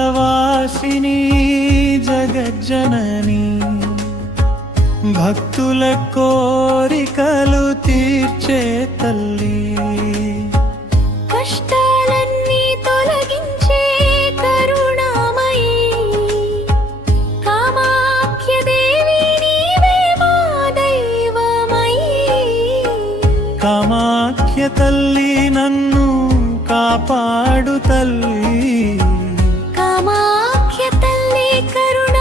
విఠలవాసిని జగజ్జనని భక్తుల కోరికలు తీర్చే తల్లి కష్టాలన్నీ తొలగించే కరుణామయి కామాఖ్య దేవి నీవే మా దైవమయి కామాఖ్య తల్లి నన్ను కాపాడు తల్లి కామాఖ్య తల్లి కరుణ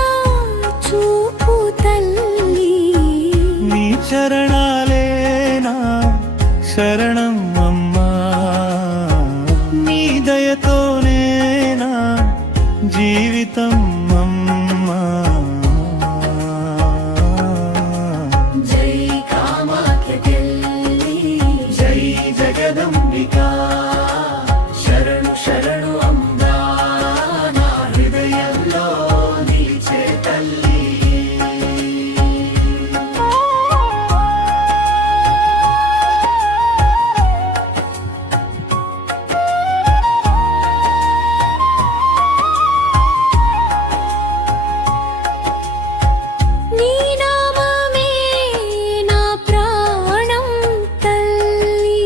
చూపు తల్లి నీ చరణాలే నా శరణం అమ్మా నీ దయతోనే నా జీవితం అమ్మా జై కామాఖ్య తల్లి జై జగదంబికా శరణు శరణు అమ్మా నా హృదయంలో నిలిచే తల్లి నీ నామమే నా ప్రాణం తల్లి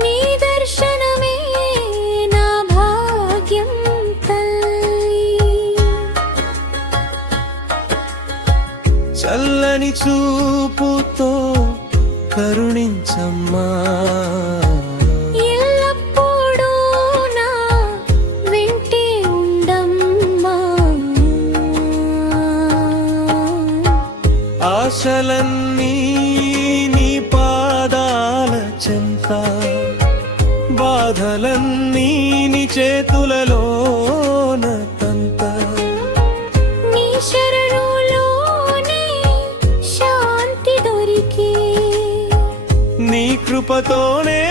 నీ దర్శనమే నా భాగ్యం తల్లి చల్లని చూపుతో కరుణించమ్మా ఎల్లప్పుడూ నా వెంటే ఉండమ్మా ఆశలన్నీ నీ పాదాల చెంత బాధలన్నీ నీ చేతులలోన తంత నీ శరణులోనే శాంతి దొరికి నీ కృపతోనే